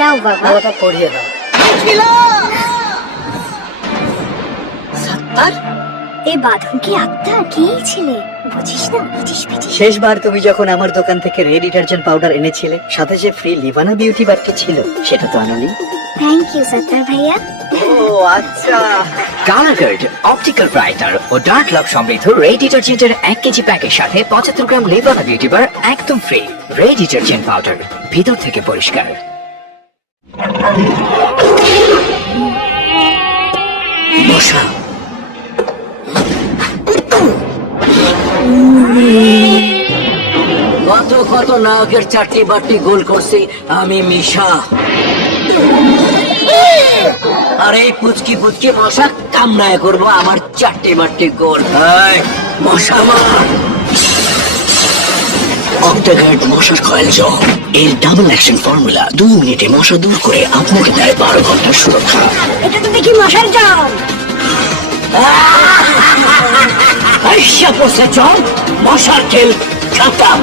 দাও বাবা। মালাটা পরিয়ে দাও। সাত্তার? এ বাঁধন কি আত্মা কি ছেলে বুঝিস না বুঝিস বুঝিস। শেষবার তুমি যখন আমার দোকান থেকে রেড ডিটারজেন্ট পাউডার এনেছিলে সাথে যে ফ্রি লিভানা বিউটি বারটি ছিল সেটা তো আনোনি। থ্যাংক ইউ সত্তর ভাইয়া। ও আচ্ছা। অপটিক্যাল ব্রাইটার ও ডার্ক লক সমৃদ্ধ রে ডিটারজেন্টের এক কেজি প্যাকের সাথে পঁচাত্তর গ্রাম লেবানা বিউটি বার একদম ফ্রি রে ডিটারজেন্ট পাউডার ভিতর থেকে পরিষ্কার। মশা কত কত নায়কের চারটি বাটটি গোল করছি আমি মিশা। আর এই পুচকি পুচকি মশা কামনায় করব আমার চারটি বাটটি গোল। মশা মার অক্টাগার্ড মশার কয়েল জল। এর ডাবল অ্যাকশন ফর্মুলা দুই মিনিটে মশা দূর করে আপনাকে দেয় বারো ঘণ্টার সুরক্ষা। এটা তো দেখি মশার চল মশার খেল খতম।